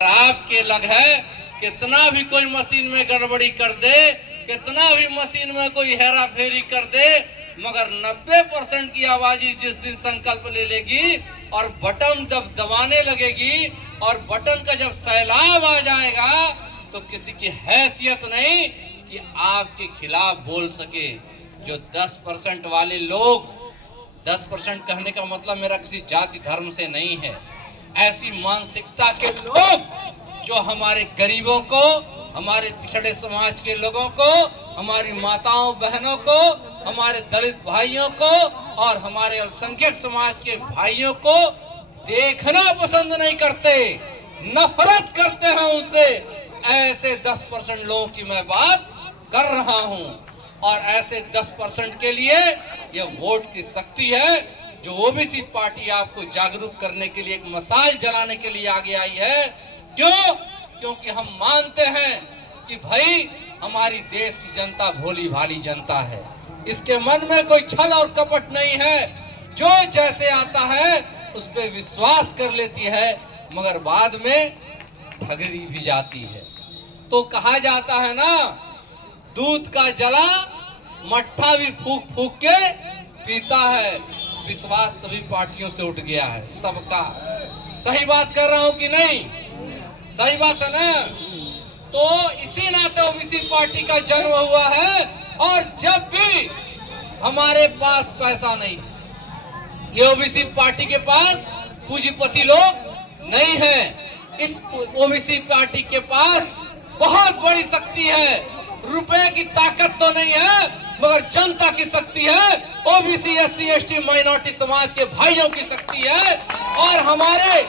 आपके लग है कितना भी कोई मशीन में गड़बड़ी कर दे, कितना भी मशीन में कोई हेरा फेरी कर दे, मगर 90% की आबादी जिस दिन संकल्प ले लेगी और बटन जब दबाने लगेगी और बटन का जब सैलाब आ जाएगा तो किसी की हैसियत नहीं कि आपके खिलाफ बोल सके। जो 10% वाले लोग, 10% कहने का मतलब मेरा किसी जाति धर्म से नहीं है, ऐसी मानसिकता के लोग जो हमारे गरीबों को, हमारे पिछड़े समाज के लोगों को, हमारी माताओं बहनों को, हमारे दलित भाइयों को और हमारे अल्पसंख्यक समाज के भाइयों को देखना पसंद नहीं करते, नफरत करते हैं उनसे, ऐसे 10% लोगों की मैं बात कर रहा हूं। और ऐसे 10% के लिए यह वोट की शक्ति है जो ओबीसी पार्टी आपको जागरूक करने के लिए, एक मशाल जलाने के लिए आगे आई है। क्यों? क्योंकि हम मानते हैं कि भाई हमारी देश की जनता भोली भाली जनता है, इसके मन में कोई छल और कपट नहीं है, जो जैसे आता है उस पर विश्वास कर लेती है, मगर बाद में ठगरी भी जाती है। तो कहा जाता है ना, दूध का जला मट्ठा भी फूक फूक के पीता है। विश्वास सभी पार्टियों से उठ गया है सबका। सही बात कर रहा हूं कि नहीं? सही बात है ना? तो इसी नाते ओबीसी पार्टी का जन्म हुआ है। और जब भी हमारे पास पैसा नहीं, ये ओबीसी पार्टी के पास पूंजीपति लोग नहीं है, इस ओबीसी पार्टी के पास बहुत बड़ी शक्ति है। रुपए की ताकत तो नहीं है, मगर जनता की शक्ति है, ओबीसी एससी एसटी माइनॉरिटी समाज के भाइयों की शक्ति है और हमारे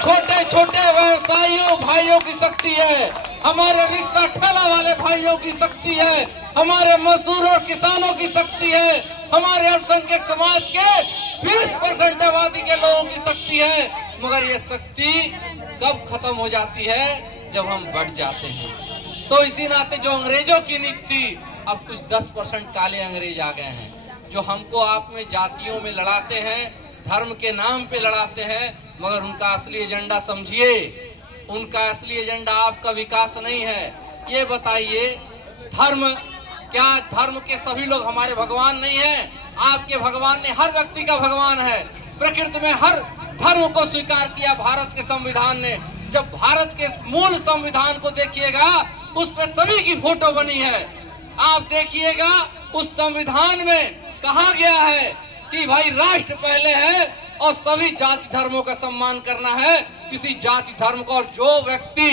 छोटे छोटे व्यवसायियों भाइयों की शक्ति है, हमारे रिक्शा ठेला वाले भाइयों की शक्ति है, हमारे मजदूर और किसानों की शक्ति है, हमारे अल्पसंख्यक समाज के 20% आबादी के लोगों की शक्ति है। मगर ये शक्ति कब खत्म हो जाती है? जब हम बढ़ जाते हैं। तो इसी नाते जो अंग्रेजों की नीति थी, अब कुछ 10% काले अंग्रेज आ गए हैं जो हमको आप में जातियों में लड़ाते हैं, धर्म के नाम पे लड़ाते हैं, मगर उनका असली एजेंडा समझिए, उनका असली एजेंडा आपका विकास नहीं है। ये बताइए, धर्म क्या, धर्म के सभी लोग हमारे भगवान नहीं है? आपके भगवान ने, हर व्यक्ति का भगवान है। प्रकृति में हर धर्म को स्वीकार किया भारत के संविधान ने। जब भारत के मूल संविधान को देखिएगा, उस पर सभी की फोटो बनी है। आप देखिएगा, उस संविधान में कहा गया है कि भाई राष्ट्र पहले है और सभी जाति धर्मों का सम्मान करना है। किसी जाति धर्म को, और जो व्यक्ति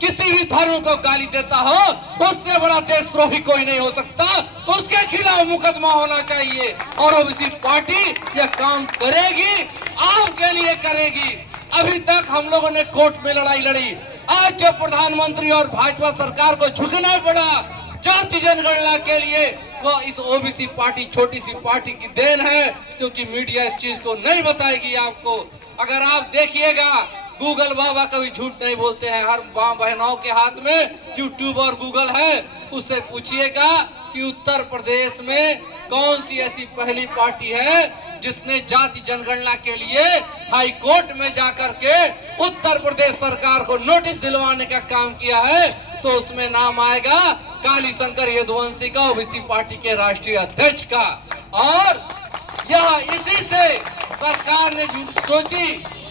किसी भी धर्म को गाली देता हो, उससे बड़ा देशद्रोही कोई नहीं हो सकता, उसके खिलाफ मुकदमा होना चाहिए। और ओबीसी पार्टी यह काम करेगी, आपके लिए करेगी। अभी तक हम लोगों ने कोर्ट में लड़ाई लड़ी, आज जो प्रधानमंत्री और भाजपा सरकार को झुकना पड़ा जाति जनगणना के लिए, वो इस ओबीसी पार्टी, छोटी सी पार्टी की देन है, क्योंकि मीडिया इस चीज को नहीं बताएगी आपको। अगर आप देखिएगा, गूगल बाबा कभी झूठ नहीं बोलते हैं, हर मां बहनों के हाथ में यूट्यूब और गूगल है। उससे पूछिएगा कि उत्तर प्रदेश में कौन सी ऐसी पहली पार्टी है जिसने जाति जनगणना के लिए हाई कोर्ट में जाकर के उत्तर प्रदेश सरकार को नोटिस दिलवाने का काम किया है? तो उसमें नाम आएगा काली शंकर यदुवंशी का, ओबीसी पार्टी के राष्ट्रीय अध्यक्ष का। और यह इसी से सरकार ने सोची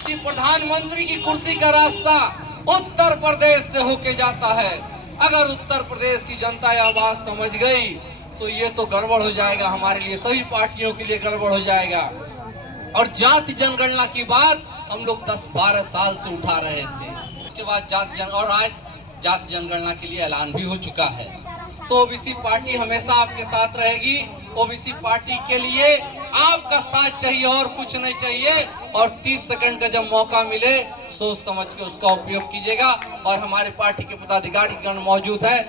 कि प्रधानमंत्री की कुर्सी का रास्ता उत्तर प्रदेश से होके जाता है। अगर उत्तर प्रदेश की जनता यह बात समझ गई तो ये तो गड़बड़ हो जाएगा, हमारे लिए, सभी पार्टियों के लिए गड़बड़ हो जाएगा। और जाति जनगणना की बात हम लोग 10-12 साल से उठा रहे थे, उसके बाद और आज जाति जनगणना के लिए ऐलान भी हो चुका है। तो ओबीसी पार्टी हमेशा आपके साथ रहेगी। ओबीसी पार्टी के लिए आपका साथ चाहिए और कुछ नहीं चाहिए। और 30 सेकंड का जब मौका मिले, सोच समझ के उसका उपयोग कीजिएगा। और हमारे पार्टी के पदाधिकारी गण मौजूद है।